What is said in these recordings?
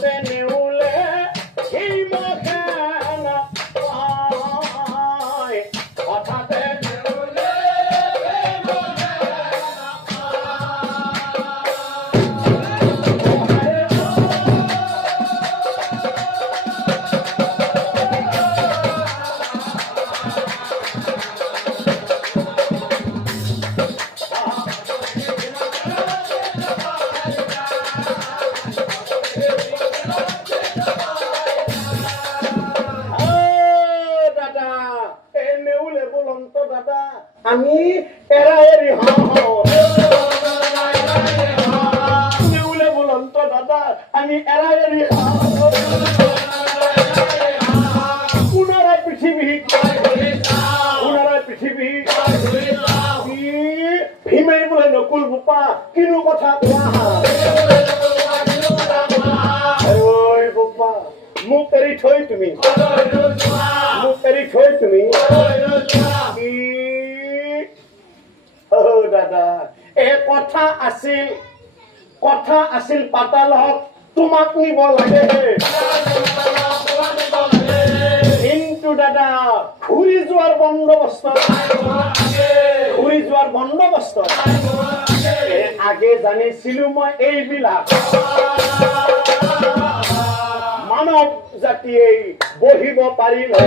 হঠাতে নেউলে ভীমকে নাপায় হঠাতে নেউলে আমি এরায়েরি নেউলে বলন্ত দাদা আমি এরায়েরি পুনরায় পৃথিবী ভীমে বলে নকুল বোপা কিনো কথা কোৱা বোপা মোক এৰি থৈ তুমি দাদা এই কথা আছিল পাতালক তোমাক নিব লাগে কিন্তু দাদা ঘূৰি যোৱাৰ বন্দোবস্ত আগে জানিছিলো মই এইবিলাক মানৱ জাতিয়ে বহিব পাৰিলে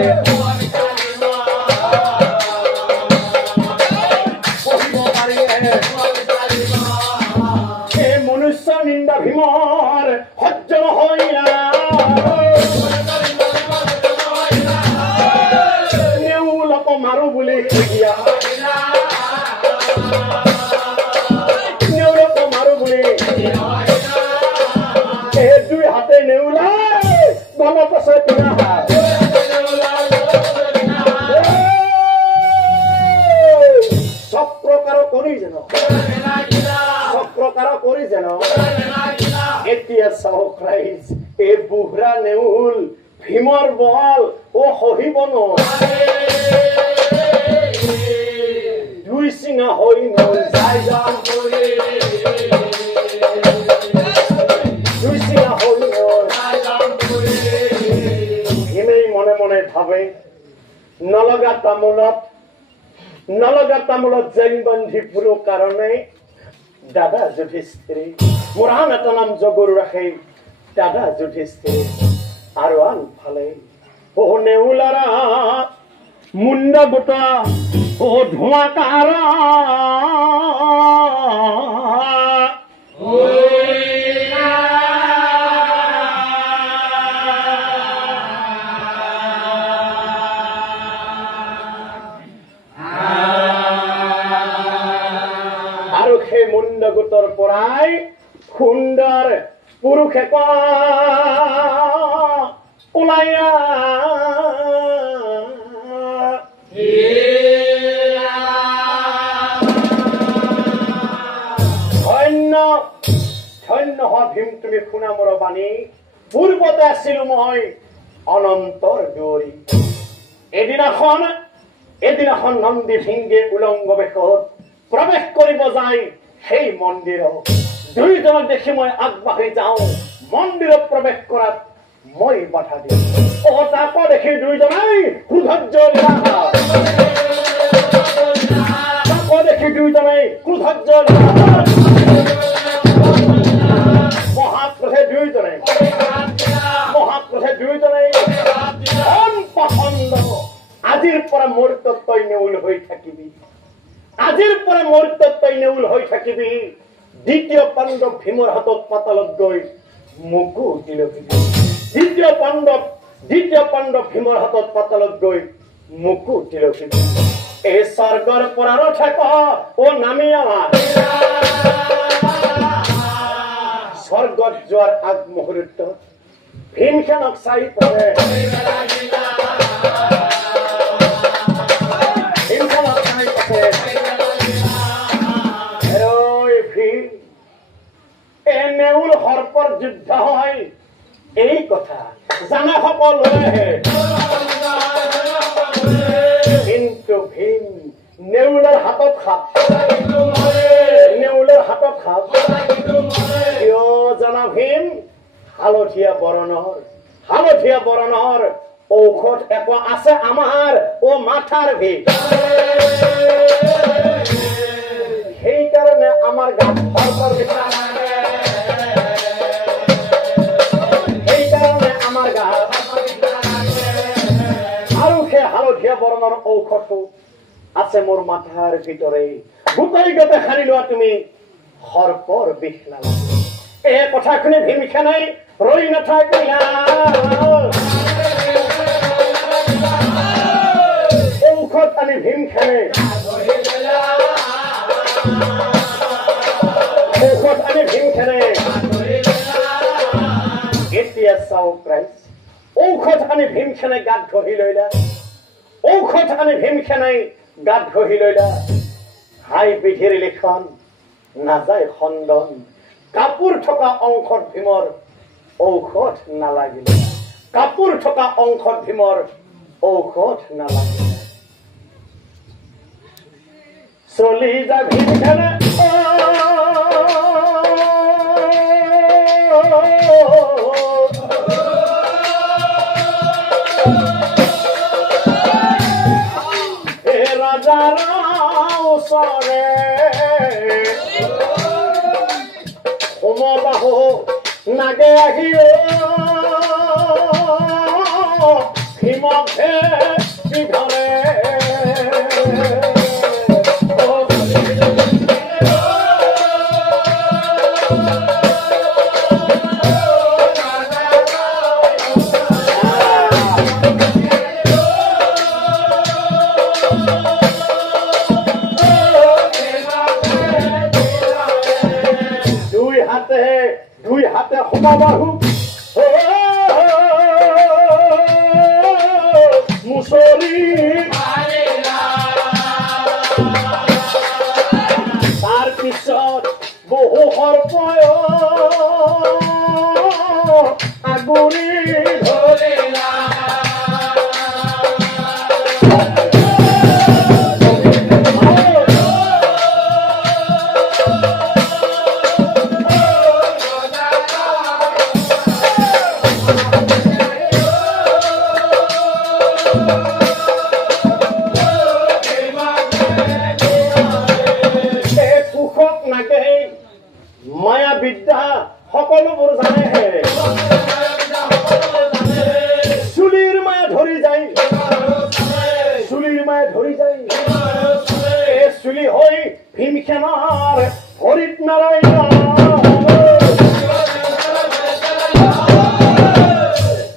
মনুষ্য নিন্দা ভীমৰ সহ্য নহয় নেউলক মাৰো বুলি দুই হাতে নেউলাই গলত আছে পিনা সব প্ৰকাৰ কৰি যেন এতিয়া চাওক ৰাইজ এই বুঢ়া নেউল ভীমৰ বল সহিব দুই চিঙা হৈ নেউল যাই যাম ভীমেই মনে মনে ভাবে নলগা তামোলত জেং বান্ধি ফুৰো কাৰণে দাদা যুধিষ্ঠিৰ মোৰ আন এটা নাম জগৰু ৰাখে দাদা যুধিষ্ঠিৰ আৰু আনফালে নেউলাৰা মুণ্ডা গোটা ধোঁৱাকাৰা গোটৰ পৰাই সুন্দৰ পুৰুষে ওলাই ধন্য হোৱা ভীম তুমি শুনা মোৰ বাণী পূৰ্বতে আছিলো মই অনন্তৰ দুৱৰী এদিনাখন নন্দী সিংহে উলংগ বেশত প্ৰৱেশ কৰিব যায় সেই মন্দিৰত দুইজনক দেখি মই আগবাঢ়ি যাওঁ মন্দিৰত প্ৰৱেশ কৰাত মই বাধা দিওঁ তাকো দেখি দুইজনাই ক্ৰোধজ্জ মহাক্ৰোধে দুইজনে আজিৰ পৰা মোৰ তই নেউল হৈ থাকিবি দ্বিতীয় পাণ্ডৱ ভীমৰ হাতত পাতালত গৈ মোকো তিলকিবি দ্বিতীয় পাণ্ডৱ ভীমৰ হাতত পাতালত গৈ মোকো তিলকিবি এই স্বৰ্গৰ পৰা ৰথে নামি আমাৰ স্বৰ্গত যোৱাৰ আগমুহূৰ্তত ভীমসেনক চাই পৰে নেউল সৰ্পৰ যুদ্ধ হয় এই কথা জানা সকলোৱে কিন্তু ভীম নেউলৰ হাতত খাপ কিয় জানা ভীম হালত হালধীয়া বৰণৰ ঔষধ একো আছে আমাৰ ও মাথাৰ বিষ সেইকাৰণে আমাৰ গাত সৰ্পৰ বিষ্ঠা লাগে সেইকাৰণে আমাৰ গাত আৰু সেই হালধীয়া বৰণৰ ঔষধটো আছে মোৰ মাথাৰ ভিতৰে গোটেই গোটে সাৰি লোৱা তুমি সৰ্পৰ বিষ নালাগে এই কথাখিনি ভীমসেনাই ৰৈ নাথাকিলা ঔষধ আনি ভীমসেনে এতিয়া চাওক ৰাইজ ঔষধ আনি ভীমসেনে গাত ঘঁহি লইলা ঔষধ আনি ভীমসেনাই গাত ঘঁহি লইলা হাই বিধিৰ লিখন নাযায় খণ্ডন কাপোৰ থকা অংশত ভীমৰ ঔষধ নালাগিলে কাপোৰ থকা অংশত ভীমৰ ঔষধ নালাগিলে চলি যা ভীমসেনে বাহু নাগে আহিও ভীমকে ধৰে দুই হাতে সোমাবাহু মুছৰি তাৰ পিছত বহু সৰ্পয় আগুৰি ধৰিলা মায়া বিদ্যা সকলোবোৰ জানে চুলিৰ মায়া ধৰি যায় চুলি হৈ ভীমসেনাৰ ভৰিত নাৰায়ণ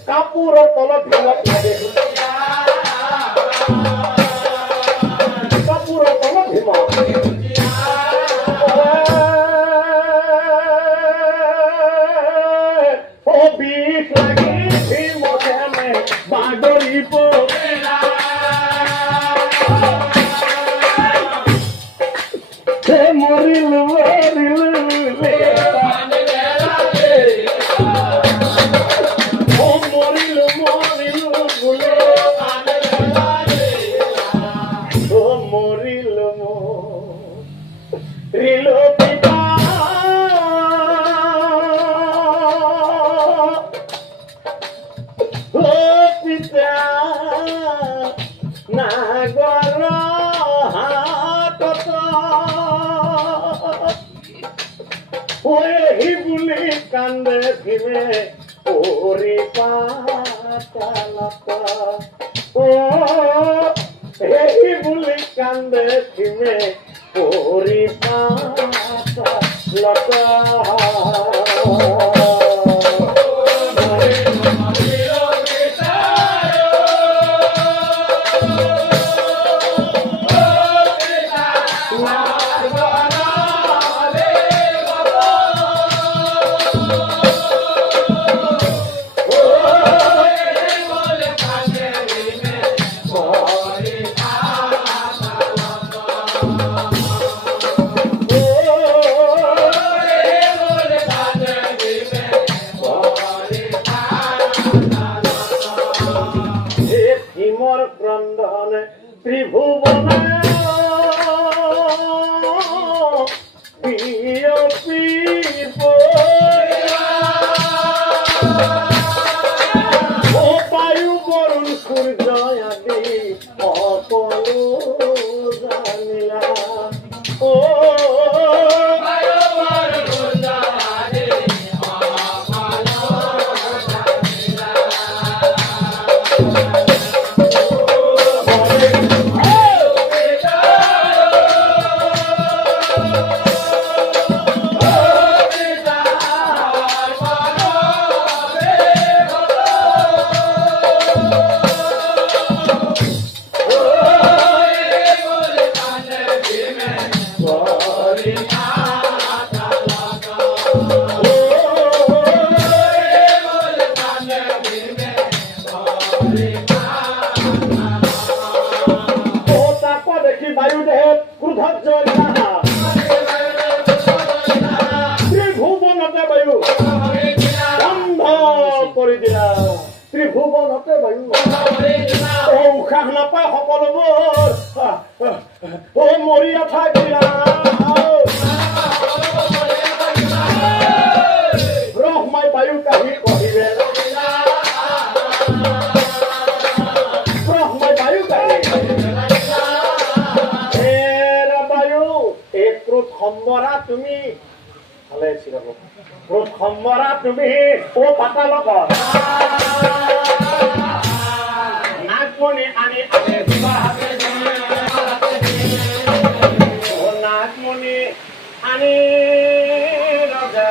কাপোৰৰ তলত ভীমক লাগে কাপোৰৰ তলত ভীমক বিষ লাগি ভীমসেনে বাগৰি পৰিলা মৰিলো বুলি কান্দে ভীমে পৰি পাতালতা হেৰি বুলি কান্দে ভীমে পৰি পাতালতা ত্ৰিভুবনে বিয়পি পড়িলা কৰি দিলা ত্ৰিভুৱনতে বায়ু উশাহ নাপায় সকলোবোৰ মৰি নাথাকিলা ৰহমাই বায়ু কাঢ়ি কঢ়িলে ৰহমাই বায়ু কাঢ়ি বায়ু এই ক্ৰোধ সম্বৰা তুমি ভালে ছিল ক্ৰোধ সম্বৰা তুমি ও পাতা লগত নাগমণি আনি আনে নাগমণি আনি ৰজা